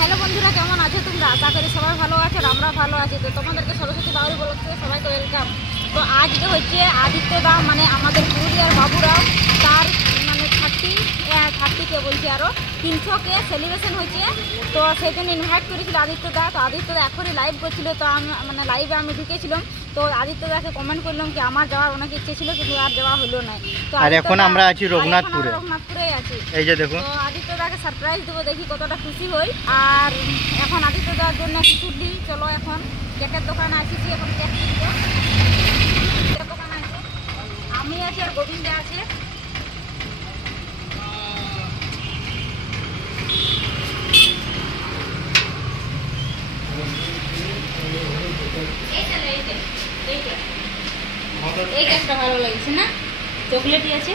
Hello বন্ধুরা, কেমন আছো তোমরা? আশা করি সবাই ভালো আছো আর আমরা ভালো আছি। তো তোমাদেরকে সরস্বতী বাউরি বলতে সবাইকে ওয়েলকাম। তো আজকে হচ্ছে আদিত্য দা মানে আমাদের পুরুলিয়ার বাবুরাও তার মানে 30কে বলছি আরও 300কে সেলিব্রেশন হচ্ছে। তো সেই জন্য ইনভাইট করেছিল আদিত্য দা। তো আদিত্য দা এখনই লাইভ করছিল, তো আমি মানে লাইভে আমি ঢুকেছিলাম। তো আদিত্য দাকে কমেন্ট করলাম কি আমার যাওয়ার অনেক ইচ্ছে ছিল, কিন্তু আর যাওয়া হলো না। তো আর এখন আমরা আছি রঘুনাথপুরে। রঘুনাথপুরেই আছি। এই যে দেখো, তো আদিত্য দাকে সারপ্রাইজ দেবো, দেখি কতটা খুশি হই। আর এখন আদিত্য দার জন্য কিছু দিই। চলো এখন কেকের দোকানে আসিছি, এখন কেক কিনবো। কেকের দোকানে আছে আমি আছি আর গোবিন্দা আছে। এই কেকটা ভালো লাগছে না? চকলেটই আছে।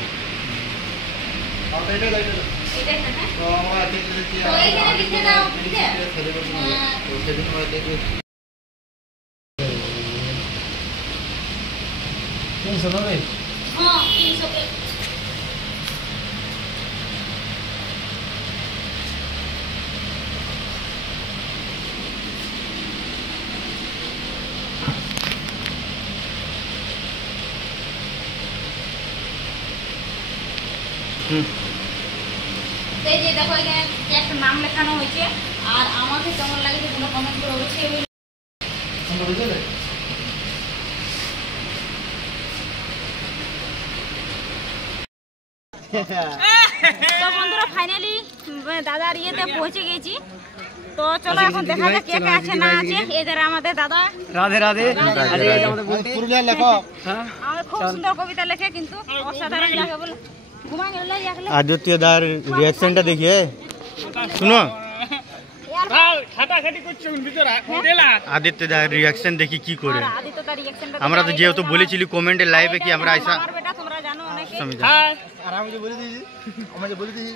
এই যে দেখো, এখানে একটা নাম লেখানো হয়েছে। আর আমাকে কেমন লাগছে তোমরা কমেন্ট করে অবশ্যই বলবে। তো বন্ধুরা ফাইনালি দাদার ইয়েতে পৌঁছে গেছি। তো চলো এখন দেখা যাক কে কে আছে না আছে। এদের আমাদের দাদা রাধে রাধে। পুরুলিয়ার লেখক, আমার খুব সুন্দর কবিতা লেখে, কিন্তু অসাধারণ লাগে বলে আদিত্য দার রিয়াকশনটা দেখিয়ে শুনো। আদিত্য দার রিয়াকশন দেখি কি করে। আমরা তো যেহেতু বলেছিলি কমেন্টে লাইভে কি আমরা আইসা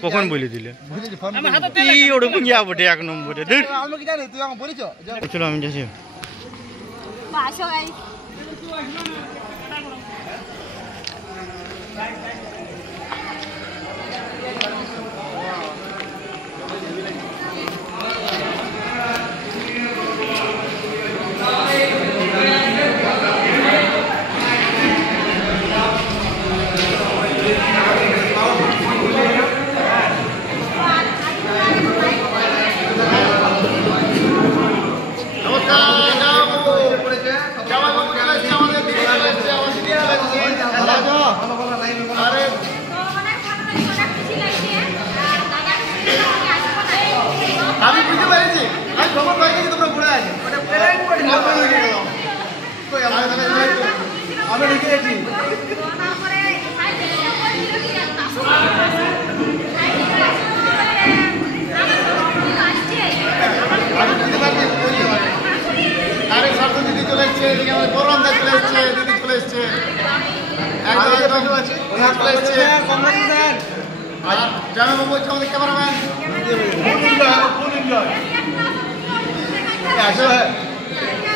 কখন বলে দিলে ওরকম ইয়া বটে এক নম্বরে। চলো আমি যাচ্ছি। আমি বুঝতে পেরেছি, আমি খবর পাই গেছি তোমরা ঘুরে আসি। আমি লিখে গেছি। আরে সরস্বতী দিদি চলে এসছে, এদিকে আমাদের বরন্দা চলে এসছে, দিদি চলে এসছে, একদম চলে এসছে। আর জামাইবাবু বলছে আমাদের ক্যামেরাম্যান আসো,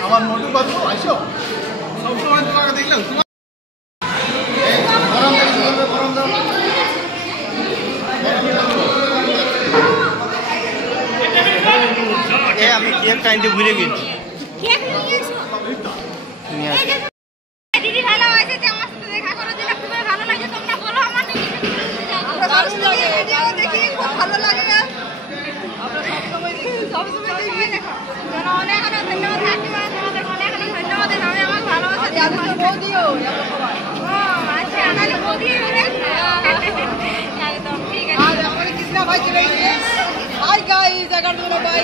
আমার মোটু কত আসো সবসময় তোমাকে দেখলাম। আমি কেক টাইমতে ভুলে গেছি। দিদি ভালো আছে, আমার সাথে দেখা করার জন্য খুবই ভালো লাগে। তোমরা বলো আমার দেখি খুব ভালো লাগে। সবসময় দেখো, অনেক অনেক ধন্যবাদ কাকিমা, তোমাদের অনেক অনেক ধন্যবাদ। আমি আমার ভালোবাসা বৌদিও আচ্ছা তাহলে বৌদি একদম ঠিক আছে। আজ আমাদের কৃষ্ণা ভাই চলে এসেছে। হাই গাইস, জায়গার জন্য বাই।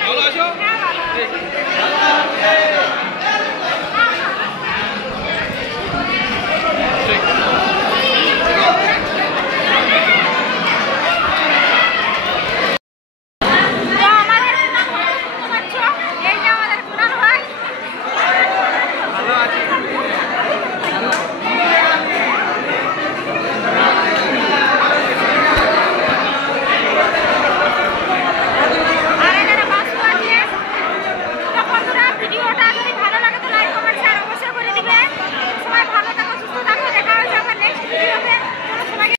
ভালো আছো? ভালো আছে।